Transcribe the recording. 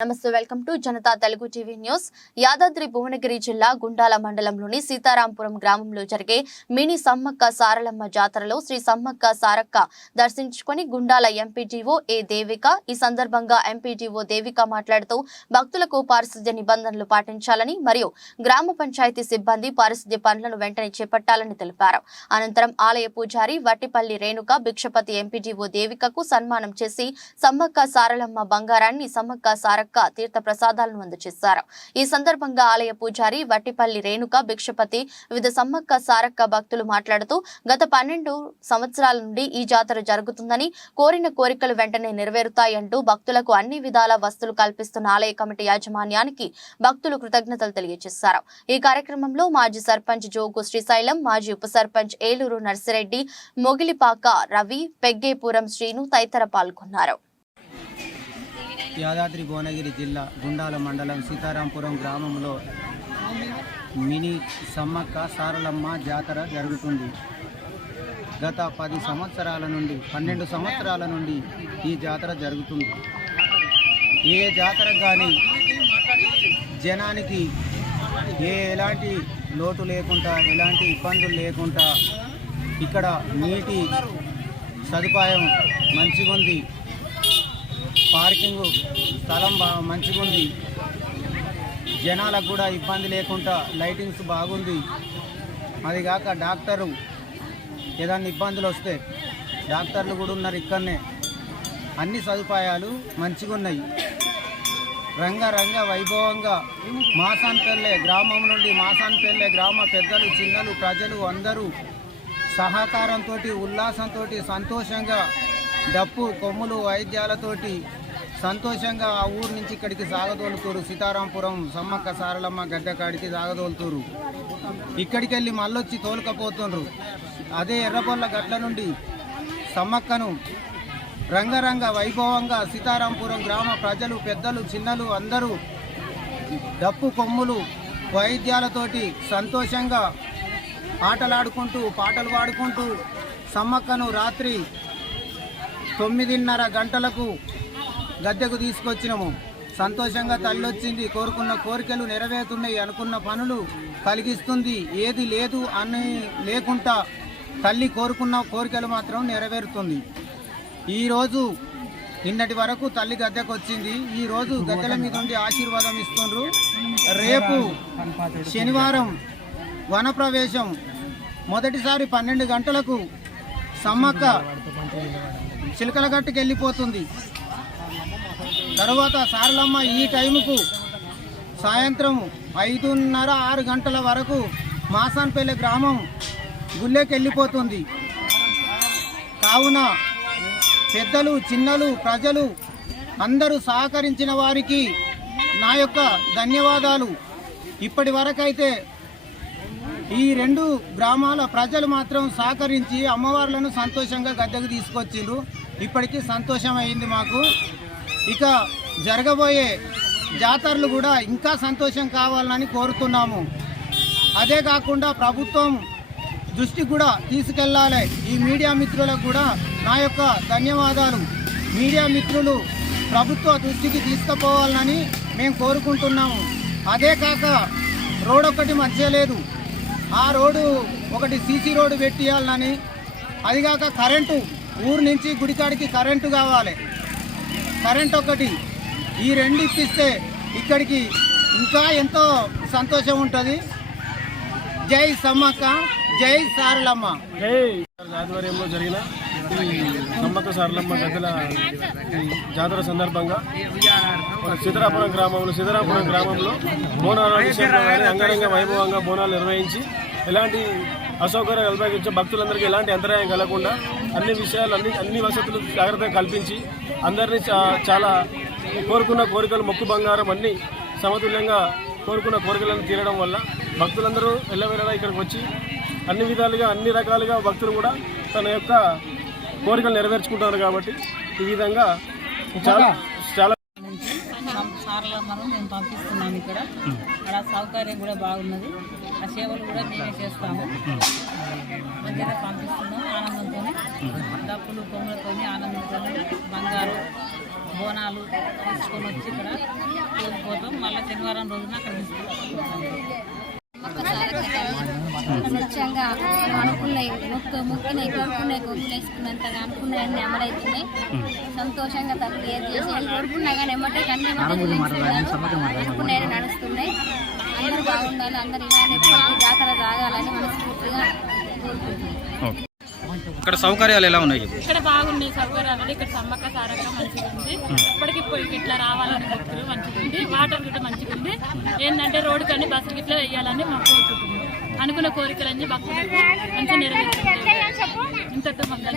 నమస్తే welcome to Janata Telugu TV news. Yadadri Bhuvanagiri జిల్లా గుండాల మండలంలోని సీతారాంపురం గ్రామంలో జరిగే మినీ సమ్మక్క సారలమ్మ జాతరలో శ్రీ సమ్మక్క సారక్క దర్శించుకొని గుండాల ఎంపీటీఓ ఏ దేవిక ఈ సందర్భంగా ఎంపీటీఓ దేవిక మాట్లాడుతూ భక్తులకు పారిశుద్ధ్య నిబంధనలు పాటించాలని మరియు గ్రామ పంచాయతీ సిబ్బంది పారిశుద్ధ్య పనులను వెంటనే చేపట్టాలని తెలిపారు. అనంతరం ఆలయ పూజారి వట్టిపల్లి రేణుక భిక్షపతి ఎంపీటీఓ దేవికకు సన్మానం చేసి సమ్మక్క సారలమ్మ బంగారాన్ని సమ్మక్క సారక్క తీర్థ ప్రసాదాలను అందజేశారు. ఈ సందర్భంగా ఆలయ పూజారి వట్టిపల్లి రేణుక భిక్షపతి వివిధ సమ్మక్క సారక్క భక్తులు మాట్లాడుతూ గత పన్నెండు సంవత్సరాల నుండి ఈ జాతర జరుగుతుందని కోరిన కోరికలు వెంటనే నెరవేరుతాయంటూ భక్తులకు అన్ని విధాల వస్తువులు కల్పిస్తున్న ఆలయ కమిటీ యాజమాన్యానికి భక్తులు కృతజ్ఞతలు తెలియజేశారు. ఈ కార్యక్రమంలో మాజీ సర్పంచ్ జోగు శ్రీశైలం మాజీ ఉప సర్పంచ్ ఏలూరు నర్సిరెడ్డి మొగిలిపాక రవి పెగ్గేపురం శ్రీను తదితర పాల్గొన్నారు. యాదాద్రి భువనగిరి జిల్లా గుండాల మండలం సీతారాంపురం గ్రామంలో మినీ సమ్మక్క సారలమ్మ జాతర జరుగుతుంది. గత పది సంవత్సరాల నుండి పన్నెండు సంవత్సరాల నుండి ఈ జాతర జరుగుతుంది. ఏ జాతర కానీ జనానికి ఏ ఎలాంటి లోటు లేకుండా ఎలాంటి ఇబ్బందులు లేకుండా ఇక్కడ నీటి సదుపాయం మంచిగా ఉంది పార్కింగ్ స్థలం మంచిగా ఉంది జనాలకు కూడా ఇబ్బంది లేకుండా లైటింగ్స్ బాగుంది. అది కాక డాక్టరు ఏదైనా ఇబ్బందులు వస్తే డాక్టర్లు కూడా ఉన్నారు ఇక్కడనే. అన్ని సదుపాయాలు మంచిగా ఉన్నాయి రంగరంగ వైభవంగా మాసాన్పల్లె గ్రామం నుండి మాసాన్పల్లె గ్రామ పెద్దలు చిన్నలు ప్రజలు అందరూ సహకారంతో ఉల్లాసంతో సంతోషంగా డప్పు కొమ్ములు వైద్యాలతోటి సంతోషంగా ఆ ఊరు నుంచి ఇక్కడికి సాగదోలుతూరు. సీతారాంపురం సమ్మక్క సారలమ్మ గడ్డ కాడికి సాగదోలుతూరు. ఇక్కడికి వెళ్ళి మళ్ళొచ్చి తోలుకపోతుండ్రు. అదే ఎర్రబొల్ల గట్ల నుండి సమ్మక్కను రంగరంగ వైభవంగా సీతారాంపురం గ్రామ ప్రజలు పెద్దలు చిన్నలు అందరూ డప్పు కొమ్ములు వైద్యాలతోటి సంతోషంగా ఆటలాడుకుంటూ పాటలు పాడుకుంటూ సమ్మక్కను రాత్రి తొమ్మిదిన్నర గంటలకు గద్దెకు తీసుకొచ్చినాము. సంతోషంగా తల్లి వచ్చింది కోరుకున్న కోరికలు నెరవేరుతున్నాయి అనుకున్న పనులు కలిగిస్తుంది. ఏది లేదు అని లేకుండా తల్లి కోరుకున్న కోరికలు మాత్రం నెరవేరుతుంది. ఈరోజు నిన్నటి వరకు తల్లి గద్దెకు వచ్చింది. ఈరోజు గద్దెల మీద ఉండి ఆశీర్వాదం ఇస్తుండ్రు. రేపు శనివారం వనప్రవేశం. మొదటిసారి పన్నెండు గంటలకు సమ్మక్క చిలకలగట్టుకు వెళ్ళిపోతుంది తరువాత సారలమ్మ ఈ టైంకు సాయంత్రం ఐదున్నర ఆరు గంటల వరకు మాసాన్పల్లె గ్రామం గుళ్ళేకి వెళ్ళిపోతుంది కావున పెద్దలు చిన్నలు ప్రజలు అందరూ సహకరించిన వారికి నా యొక్క ధన్యవాదాలు. ఇప్పటి వరకైతే ఈ రెండు గ్రామాల ప్రజలు మాత్రం సహకరించి అమ్మవార్లను సంతోషంగా గద్దెకు తీసుకొచ్చిండ్రు. ఇప్పటికీ సంతోషం అయింది మాకు. ఇక జరగబోయే జాతరలు కూడా ఇంకా సంతోషం కావాలని కోరుతున్నాము. అదే కాకుండా ప్రభుత్వం దృష్టి కూడా తీసుకెళ్ళాలి ఈ మీడియా మిత్రులకు కూడా నా యొక్క ధన్యవాదాలు. మీడియా మిత్రులు ప్రభుత్వ దృష్టికి తీసుకుపోవాలని మేము కోరుకుంటున్నాము. అదే కాక రోడ్ ఒక్కటి మధ్య లేదు. ఆ రోడ్డు ఒకటి సీసీ రోడ్డు పెట్టియాలని. అదిగాక కరెంటు ఊరు నుంచి గుడికాడికి కరెంటు కావాలి. కరెంట్ ఒకటి ఈ రెండు ఇప్పిస్తే ఇక్కడికి ఇంకా ఎంతో సంతోషం ఉంటుంది. జై సమ్మక్క జై సారలమ్మ. ఆధ్వర్యంలో జరిగిన సమ్మక్క సారలమ్మ గద్దెల జాతర సందర్భంగా సీతారాపురం గ్రామంలో సీతారాపురం గ్రామంలో బోనాలు అంగరంగ వైభవంగా బోనాలు నిర్వహించి ఎలాంటి అసౌకర్యం కల్పించే భక్తులందరికీ ఎలాంటి అంతరాయం కలగకుండా అన్ని విషయాలు అన్ని అన్ని వసతులు జాగ్రత్తగా కల్పించి అందరినీ చాలా కోరుకున్న కోరికలు మొక్కు బంగారం అన్ని సమతుల్యంగా కోరుకున్న కోరికలను తీరడం వల్ల భక్తులందరూ వెళ్ళవేళలా ఇక్కడికి వచ్చి అన్ని విధాలుగా అన్ని రకాలుగా భక్తులు కూడా తన యొక్క కోరికలు నెరవేర్చుకుంటారు కాబట్టి ఈ విధంగా చాలా చాలా సార్లమ్మను మేము పంపిస్తున్నాము ఇక్కడ అక్కడ సౌకర్యం కూడా బాగున్నది. ఆ సేవలు కూడా మేమే చేస్తాము. మంచిగా పంపిస్తున్నాం ఆనందంతో డప్పులు కొమ్మలతో ఆనందంతో బంగారు బోనాలు తీసుకొని వచ్చి ఇక్కడ పోతాం మళ్ళీ శనివారం రోజున అక్కడ తీసుకుంటాం. నిత్యంగా అనుకున్నాయి. మొక్కు మొక్కినాయి కోరుకున్నాయి గొంతులు వేసుకున్నంతగా అనుకున్నాయన్నీ అమలవుతున్నాయి. సంతోషంగా తల్లి ఏది చేసి ఏం కోరుకున్నా కానీ ఎమ్మటే కన్నీ అనుకున్నాయని నడుస్తున్నాయి. అందరూ బాగుండాలి అందరూ ఇలానే జాతర సాగాలని మనస్ఫూర్తిగా ఇక్కడ సౌకర్యాలు ఎలా ఉన్నాయి? ఇక్కడ బాగున్నాయి సౌకర్యాలు ఇక్కడ సమ్మక్క సారక్క మంచిగా ఉంది ఇప్పటికి ఇట్లా రావాలని భక్తులు ఉంది వాటర్ గిట్ట మంచిగా ఉంది. ఏంటంటే రోడ్డు కానీ బస్సు గిట్ల వేయాలని మా కోరుకుంటుంది అనుకున్న కోరికలన్నీ భక్తులు మంచిగా నెరవేరుతుంది ఇంతటి